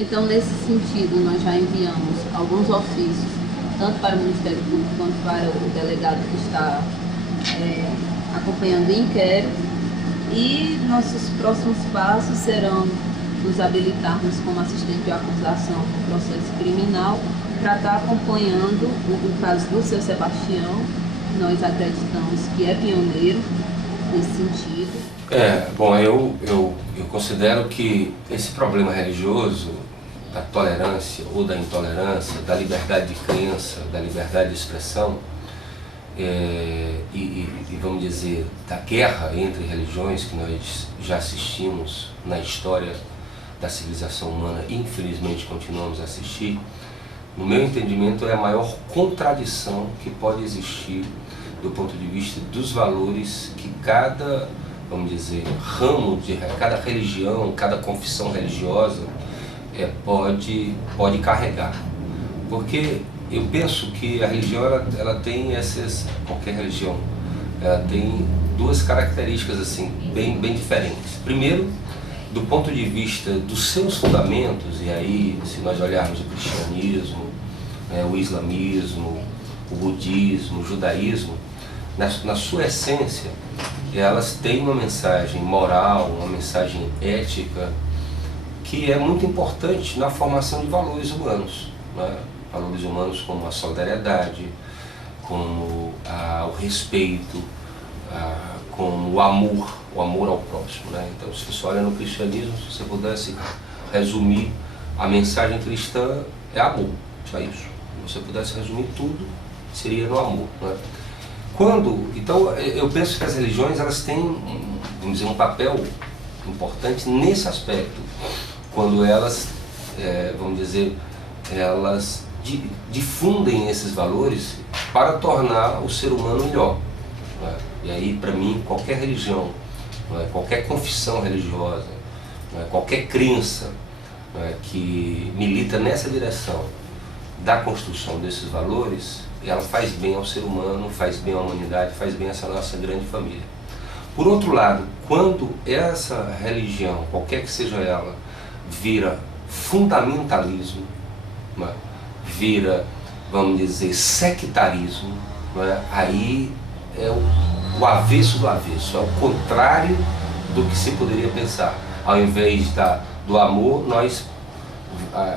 Então, nesse sentido, nós já enviamos alguns ofícios, tanto para o Ministério Público quanto para o delegado que está acompanhando o inquérito. E nossos próximos passos serão nos habilitarmos como assistente de acusação no processo criminal para estar acompanhando o caso do seu Sebastião. Nós acreditamos que é pioneiro nesse sentido. Bom, eu considero que esse problema religioso, da tolerância ou da intolerância, da liberdade de crença, da liberdade de expressão, e vamos dizer, da guerra entre religiões que nós já assistimos na história da civilização humana, infelizmente continuamos a assistir, no meu entendimento é a maior contradição que pode existir do ponto de vista dos valores que cada, vamos dizer, ramo de cada religião, cada confissão religiosa pode carregar. Porque eu penso que a religião ela tem qualquer religião, ela tem duas características assim bem diferentes. Primeiro, do ponto de vista dos seus fundamentos, e aí se nós olharmos o cristianismo, o islamismo, o budismo, o judaísmo, na sua essência, elas têm uma mensagem moral, uma mensagem ética, que é muito importante na formação de valores humanos, né? Valores humanos como a solidariedade, como o respeito, como o amor ao próximo, né? Então, se você olha no cristianismo, se você pudesse resumir, a mensagem cristã é amor, só isso. Se você pudesse resumir tudo, seria no amor, né? Então, eu penso que as religiões elas têm, vamos dizer, um papel importante nesse aspecto, quando elas, vamos dizer, elas difundem esses valores para tornar o ser humano melhor, né? E aí, para mim, qualquer religião, né, qualquer confissão religiosa, né, qualquer crença, né, que milita nessa direção da construção desses valores, ela faz bem ao ser humano, faz bem à humanidade, faz bem a essa nossa grande família. Por outro lado, quando essa religião, qualquer que seja ela, vira fundamentalismo, né, vira, vamos dizer, sectarismo, né, aí é o avesso do avesso, é o contrário do que se poderia pensar. Ao invés do amor, nós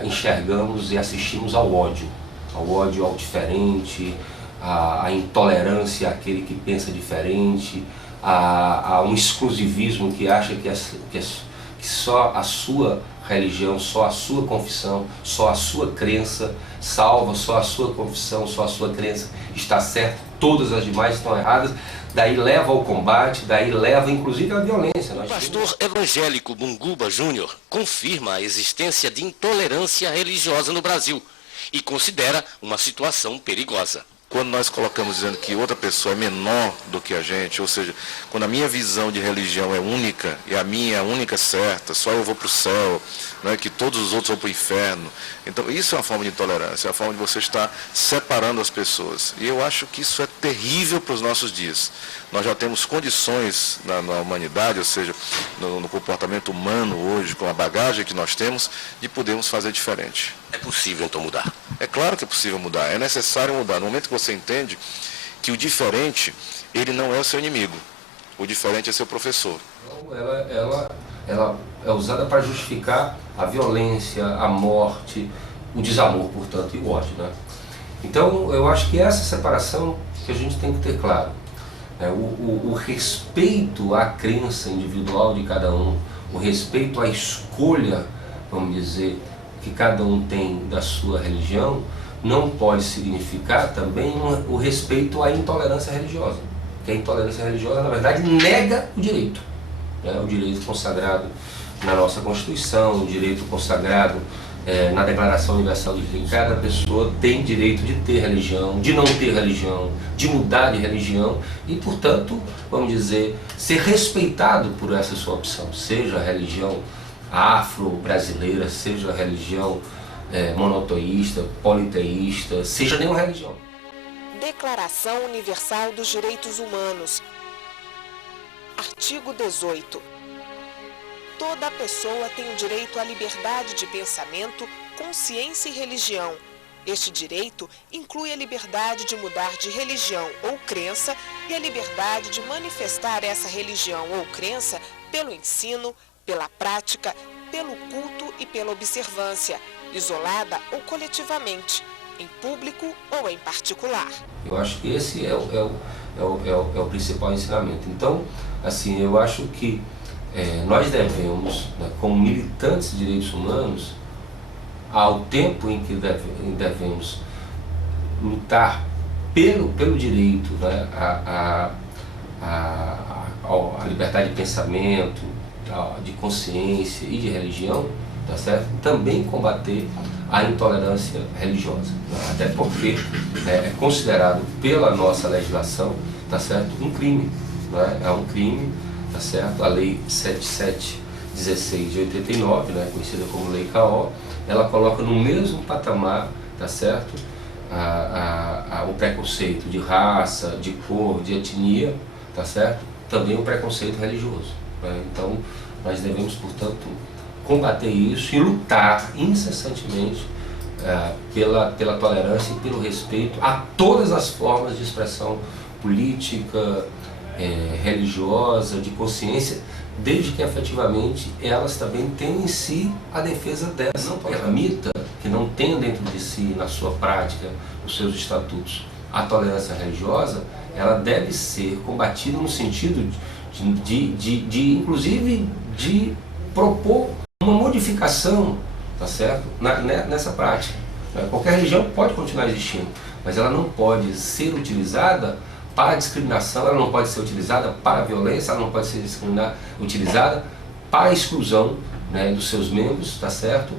enxergamos e assistimos ao ódio ao diferente, à intolerância àquele que pensa diferente, a um exclusivismo que acha que só a sua religião, só a sua confissão, só a sua crença salva, só a sua confissão, só a sua crença está certa, todas as demais estão erradas. Daí leva ao combate, daí leva inclusive à violência. O pastor evangélico Munguba Júnior confirma a existência de intolerância religiosa no Brasil e considera uma situação perigosa. Quando nós colocamos dizendo que outra pessoa é menor do que a gente, ou seja, quando a minha visão de religião é única, e a minha é a única certa, só eu vou para o céu, né, que todos os outros vão para o inferno. Então isso é uma forma de intolerância, é uma forma de você estar separando as pessoas. E eu acho que isso é terrível para os nossos dias. Nós já temos condições na humanidade, ou seja, no comportamento humano hoje, com a bagagem que nós temos, de podermos fazer diferente. É possível então mudar? É claro que é possível mudar, é necessário mudar. No momento que você entende que o diferente, ele não é o seu inimigo, o diferente é seu professor. Ela é usada para justificar a violência, a morte, o desamor, portanto, e o ódio, né? Então, eu acho que essa separação que a gente tem que ter claro. O respeito à crença individual de cada um, o respeito à escolha, vamos dizer, que cada um tem da sua religião, não pode significar também o respeito à intolerância religiosa. Porque a intolerância religiosa, na verdade, nega o direito. O direito consagrado na nossa Constituição, o direito consagrado na Declaração Universal de Direitos. Cada pessoa tem direito de ter religião, de não ter religião, de mudar de religião e, portanto, vamos dizer, ser respeitado por essa sua opção, seja a religião afro-brasileira, seja a religião monoteísta, politeísta, seja nenhuma religião. Declaração Universal dos Direitos Humanos. Artigo 18. Toda pessoa tem o direito à liberdade de pensamento, consciência e religião. Este direito inclui a liberdade de mudar de religião ou crença e a liberdade de manifestar essa religião ou crença pelo ensino, pela prática, pelo culto e pela observância, isolada ou coletivamente, em público ou em particular. Eu acho que esse é o principal ensinamento. Então, assim, eu acho que nós devemos, né, como militantes de direitos humanos, ao tempo em que devemos lutar pelo direito, né, à liberdade de pensamento, de consciência e de religião, tá certo? Também combater a intolerância religiosa, né? Até porque é considerado pela nossa legislação, tá certo, um crime, né? É um crime, tá certo? A Lei 7716 de 89, né, conhecida como Lei CAO, ela coloca no mesmo patamar, tá certo, o preconceito de raça, de cor, de etnia, tá certo? Também o preconceito religioso, né? Então, nós devemos, portanto, combater isso e lutar incessantemente pela tolerância e pelo respeito a todas as formas de expressão política, religiosa, de consciência, desde que efetivamente elas também tenham em si a defesa dessa. Não permita que não tenha dentro de si, na sua prática, os seus estatutos, a tolerância religiosa, ela deve ser combatida no sentido inclusive, de propor uma modificação, tá certo, nessa prática. Qualquer religião pode continuar existindo, mas ela não pode ser utilizada para a discriminação, ela não pode ser utilizada para a violência, ela não pode ser utilizada para a exclusão, né, dos seus membros, tá certo?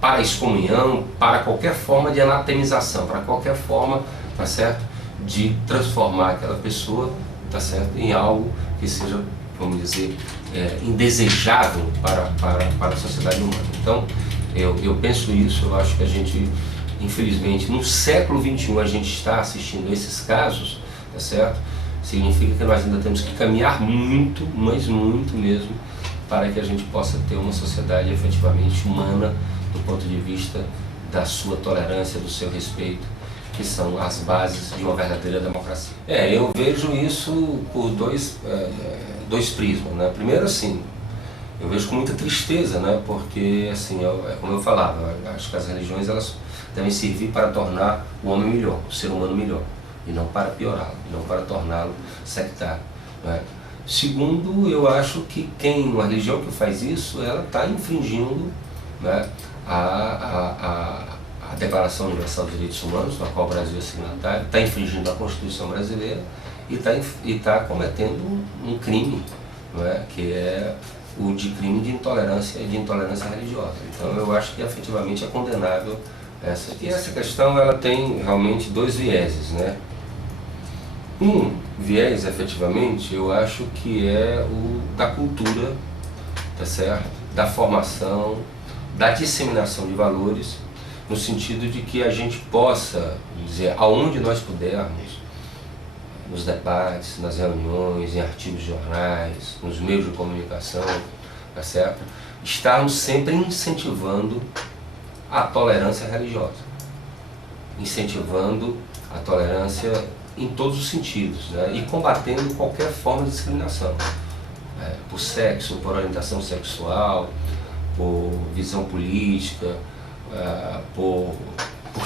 Para a excomunhão, para qualquer forma de anatemização, para qualquer forma, tá certo, de transformar aquela pessoa, tá certo, em algo que seja, vamos dizer, indesejável para a sociedade humana. Então, eu penso isso, eu acho que a gente, infelizmente, no século XXI a gente está assistindo esses casos, tá certo? Significa que nós ainda temos que caminhar muito, mas muito mesmo, para que a gente possa ter uma sociedade efetivamente humana do ponto de vista da sua tolerância, do seu respeito, que são as bases de uma verdadeira democracia. Eu vejo isso por dois prismas, né? Primeiro, assim, eu vejo com muita tristeza, né? Porque, assim, como eu falava, acho que as religiões elas devem servir para tornar o homem melhor, o ser humano melhor, e não para piorá-lo, e não para torná-lo sectário, né? Segundo, eu acho que uma religião que faz isso, ela está infringindo, né, a Declaração Universal dos Direitos Humanos, na qual o Brasil é signatário, está infringindo a Constituição brasileira e está cometendo um crime, não é? Que é o crime de intolerância religiosa. Então eu acho que efetivamente é condenável essa. E essa questão ela tem realmente dois vieses, né? Um viés, efetivamente, eu acho que é o da cultura, tá certo? Da formação, da disseminação de valores, no sentido de que a gente possa dizer, aonde nós pudermos, nos debates, nas reuniões, em artigos de jornais, nos meios de comunicação, tá certo? Estarmos sempre incentivando a tolerância religiosa, incentivando a tolerância em todos os sentidos, né? E combatendo qualquer forma de discriminação, por sexo, por orientação sexual, por visão política, por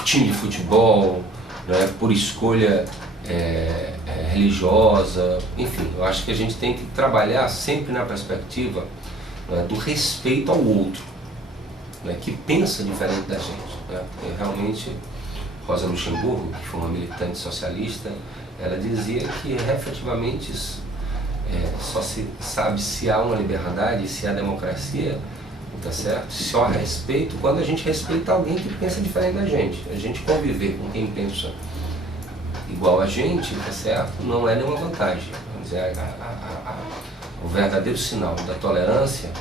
time de futebol, né? Por escolha religiosa, enfim, eu acho que a gente tem que trabalhar sempre na perspectiva, né, do respeito ao outro, né, que pensa diferente da gente, né? Porque realmente Rosa Luxemburgo, que foi uma militante socialista, ela dizia que efetivamente só se sabe se há uma liberdade, se há democracia, tá certo? Se há respeito, quando a gente respeita alguém que pensa diferente da gente. A gente conviver com quem pensa igual a gente, tá certo? Não é nenhuma vantagem. Vamos dizer, o verdadeiro sinal da tolerância,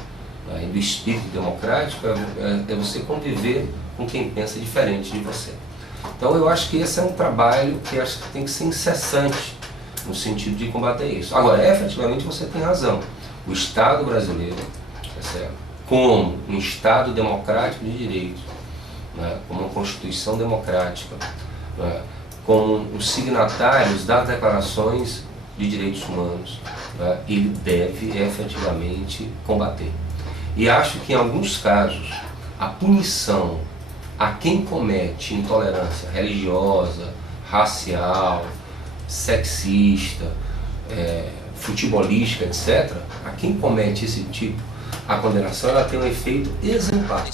né, e do espírito democrático é você conviver com quem pensa diferente de você. Então eu acho que esse é um trabalho que acho que tem que ser incessante no sentido de combater isso. Agora, efetivamente você tem razão. O Estado brasileiro, tá certo? como um Estado democrático de direito, né, como uma Constituição democrática, né, como os signatários das declarações de direitos humanos, né, ele deve efetivamente combater. E acho que em alguns casos a punição a quem comete intolerância religiosa, racial, sexista, futebolística, etc., a quem comete esse tipo, a condenação ela tem um efeito exemplar.